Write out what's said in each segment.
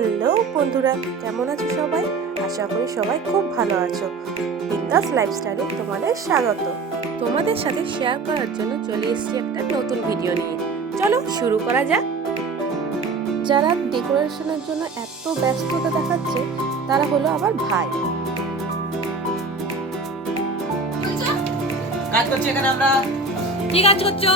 Hello বন্ধুরা, কেমন আছো সবাই? আশা করি সবাই খুব ভালো আছো। বিন্দাস লাইফস্টাইলে তোমাদের স্বাগত। তোমাদের সাথে শেয়ার করার জন্য চলে এসেছি একটা নতুন ভিডিও নিয়ে। চলো শুরু করা যাক। যারা ডেকোরেশনের জন্য এত ব্যস্ততা দেখাচ্ছে তারা হলো আমার ভাই। কাজ করছি এখানে আমরা। কি কাজ করছো?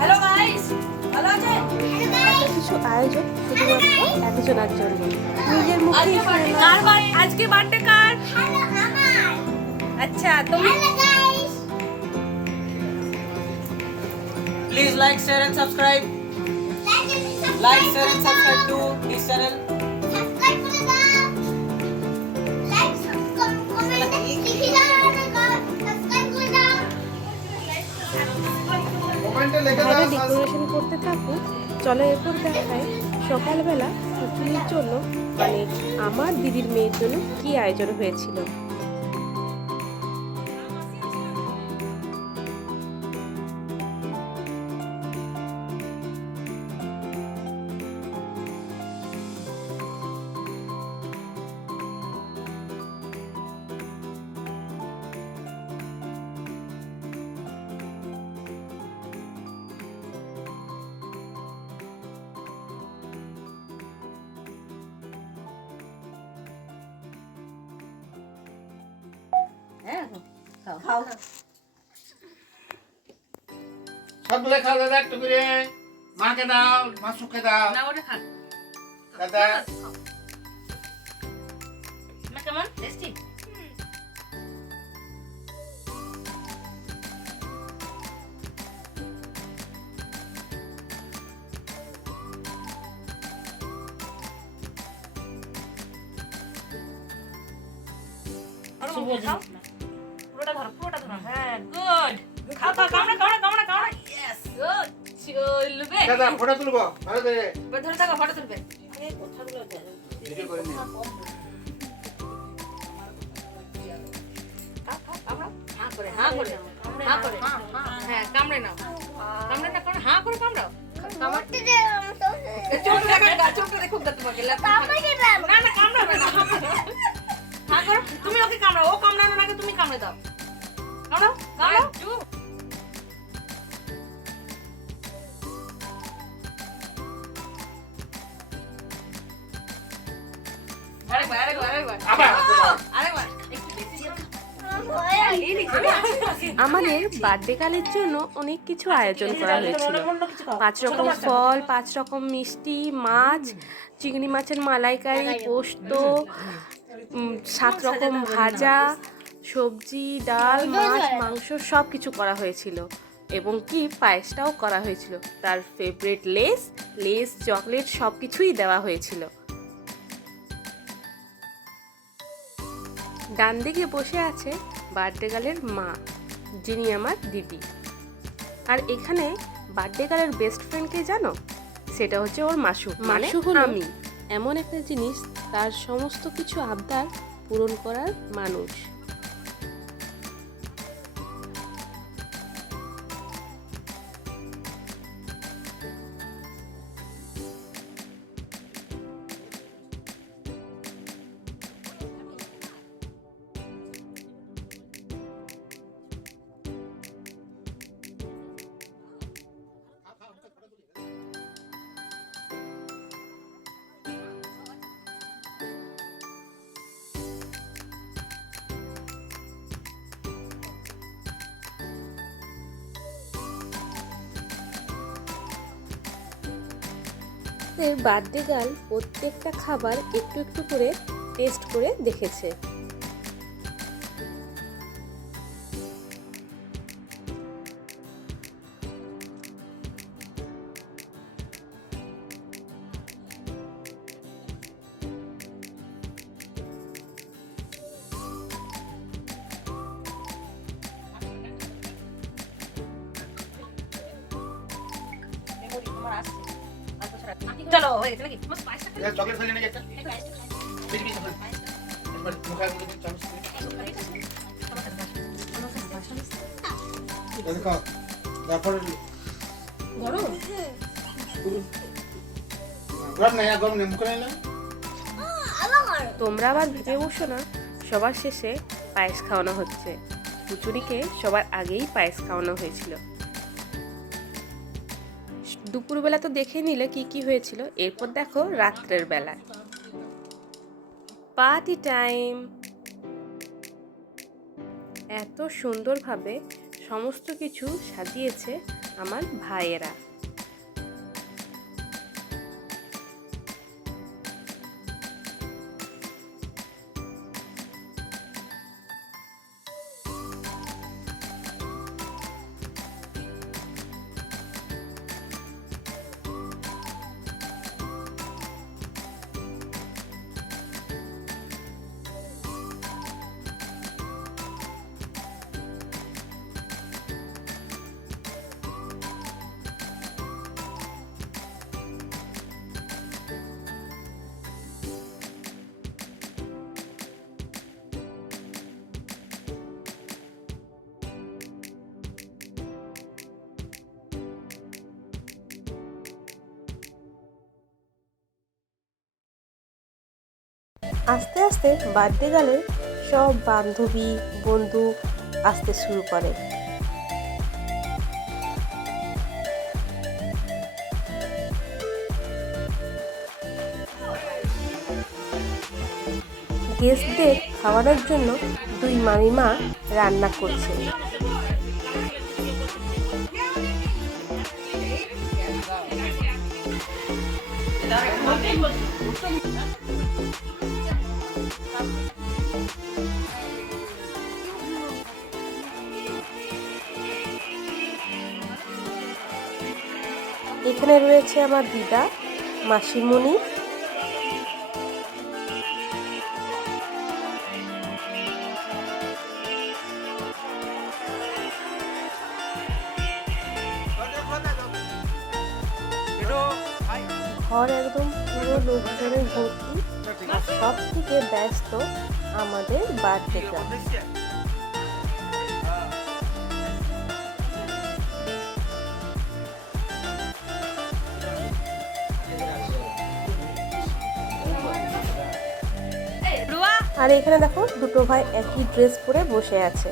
হ্যালো গাইস, ভালো আছেন? এত কিছু আয়োজন শুধুমাত্র একজনের জন্য। নিজের মুখেই শুনে নাও। কার বার্থডে? আজকে বার্থডে কার? আচ্ছা, তুমি Please like, share and subscribe. Like, share and subscribe to this channel. ভাইরা ডেকোরেশন করতে থাকুক। চলো এরপর দেখায় সকালবেলা পুচুলির জন্য, মানে আমার দিদির মেয়ের জন্য কি আয়োজন হয়েছিল। খাও। সবগুলো খাও দাদা, একটু করে মাকে দাও, মাসুকে দাও না ওটা খান। দাদা। না কেমন? টেস্টি? খাও। পুরোটা ধরো, পুরোটা ধরো। হ্যাঁ, গুড। খাও, খাও, কামড়া। Yes, good. চলবে। দাদা ফটো তুলবো ভালো করে। এবার ধরে থাকো, ফটো তুলবে। ভিডিও করে নিন। খাও, কামড়াও। হাঁ করে। হ্যাঁ, কামড়ে নাও। হাঁ করে কামড়াও। চোখটা দেখুক গা তোমাকে। না, কামড়াবে না। হাঁ করো। তুমি ওকে কামড়াও। ও কামড়ানোর আগে তুমি কামড়ে দাও। কামড়াও। আরেকবার। একটু বেশি করে। আমাদের বার্থডে কালের জন্য অনেক কিছু আয়োজন করা হয়েছিল। 5 রকম ফল, 5 রকম মিষ্টি, মাছ, চিংড়ি মাছের মালাইকারি, পোস্ত, 7 রকম ভাজা, সবজি, ডাল, মাছ, মাংস সব কিছু করা হয়েছিল। এবং কি পায়েসটাও করা হয়েছিল। তার ফেভারিট লেস, চকলেট সব কিছুই দেওয়া হয়েছিল। ডান দিকে বসে আছে বার্থডে গার্লের মা, যিনি আমার দিদি। আর এখানে বার্থডে গার্লের বেস্ট ফ্রেন্ডকে জানো? সেটা হচ্ছে ওর মাসু, মানে আমি। এমন একটা জিনিস, তার সমস্ত কিছু আবদার পূরণ করার মানুষ। বার্থডে গার্ল প্রত্যেকটা খাবার একটু একটু করে টেস্ট করে দেখেছে। চলো হয়ে গেছে নাকি? তোমার পায়েসটা খাই। চকলেট ফেলে নিয়ে একটা এই পায়েসটা খাই। বেশি বেশি ফেল। একবার মুখে আগুন দিয়ে চামচ দিয়ে দেখো। তারপর গরম গরম নেই মুখে নিলাম। তোমরা আবার ভেবে বসো না সবার শেষে পায়েস খাওয়ানো হচ্ছে। পুচুরিকে সবার আগেই পায়েস খাওয়ানো হয়েছিল। দুপুরবেলা তো দেখে নিলে কি কি হয়েছিল, এরপর দেখো রাত্রের বেলায় পার্টি টাইম। এত সুন্দরভাবে সমস্ত কিছু সাজিয়েছে আমার ভাইয়েরা। আস্তে আস্তে বার্থডে গেলে সব বান্ধবী বন্ধু আসতে শুরু করে। গেস্টদের খাওয়ানোর জন্য দুই মামিমা রান্না করছে। এখানে রয়েছে আমার দিদা, মাসিমণি, ঘর একদম পুরো লোকজনের ভর্তি। সব থেকে ব্যস্ত আমাদের বার্থডেটা। আর এখানে দেখো দুটো ভাই একই ড্রেস পরে বসে আছে।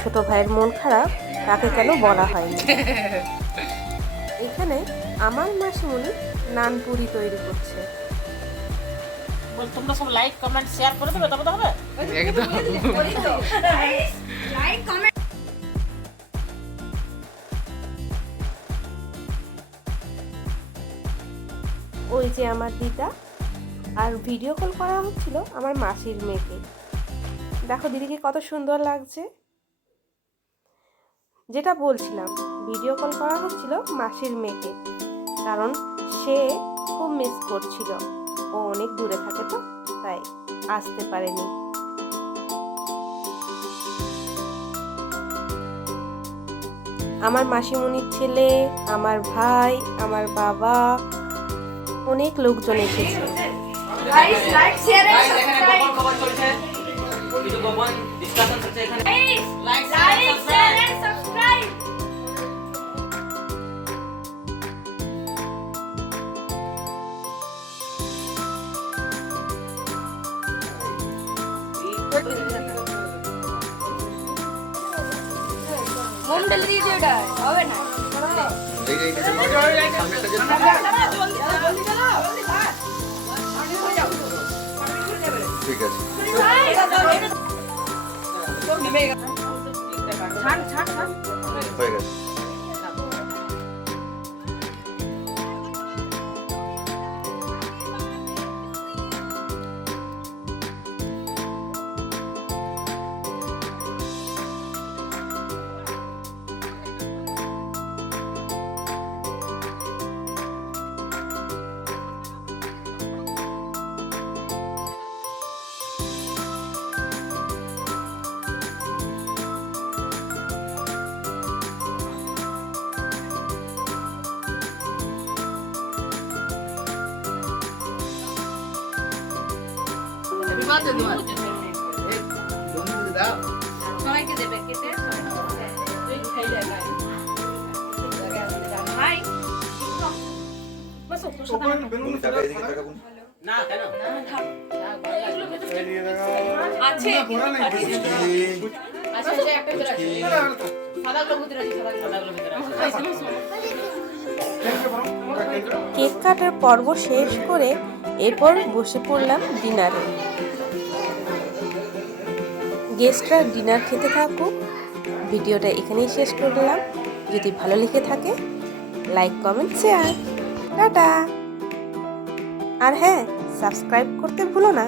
ছোট ভাইয়ের মন খারাপ, তাকে কেন বলা হয়নি। এখানে আমার মাসিমণি নানপুরি তৈরি করছে। তোমরা সব লাইক কমেন্ট শেয়ার করে দেবে, তবে তো হবে একদম। Like comment. ওই যে আমার দিদা, আর ভিডিও কল করা হচ্ছিল আমার মাসির মেয়েকে। দেখো দিদিকে কত সুন্দর লাগছে। যেটা বলছিলাম, ভিডিও কল করা হচ্ছিল মাসির মেয়েকে, কারণ সে খুব মিস করছিল। ও অনেক দূরে থাকে তো, তাই আসতে পারেনি। আমার মাসিমণির ছেলে, আমার ভাই, আমার বাবা, অনেক লোকজন এসেছে। গাইস লাইক শেয়ার এন্ড এখানে সাবস্ক্রাইব। গোপন খবর চলছে, কিছু গোপন ডিসকাশন চলছে এখানে। Guys like like share and subscribe. Home delivery যেটা হবে না। ঠিক আছে। হয়ে গেছে। সবাইকে দেবে কেটে। ভাই না কেন আছে আচ্ছা যে একটা ভিতরে আছে সাদাগুলো ভিতরে আছে সাদাগুলো ভিতরে আছে কেক কাটার পর্ব শেষ করে এরপর বসে পড়লাম ডিনারে। গেস্টরা ডিনার খেতে থাকুক, ভিডিওটা এখানেই শেষ করলাম। যদি ভালো লেগে থাকে লাইক কমেন্ট শেয়ার, টাটা। আর হ্যাঁ, সাবস্ক্রাইব করতে ভুলো না।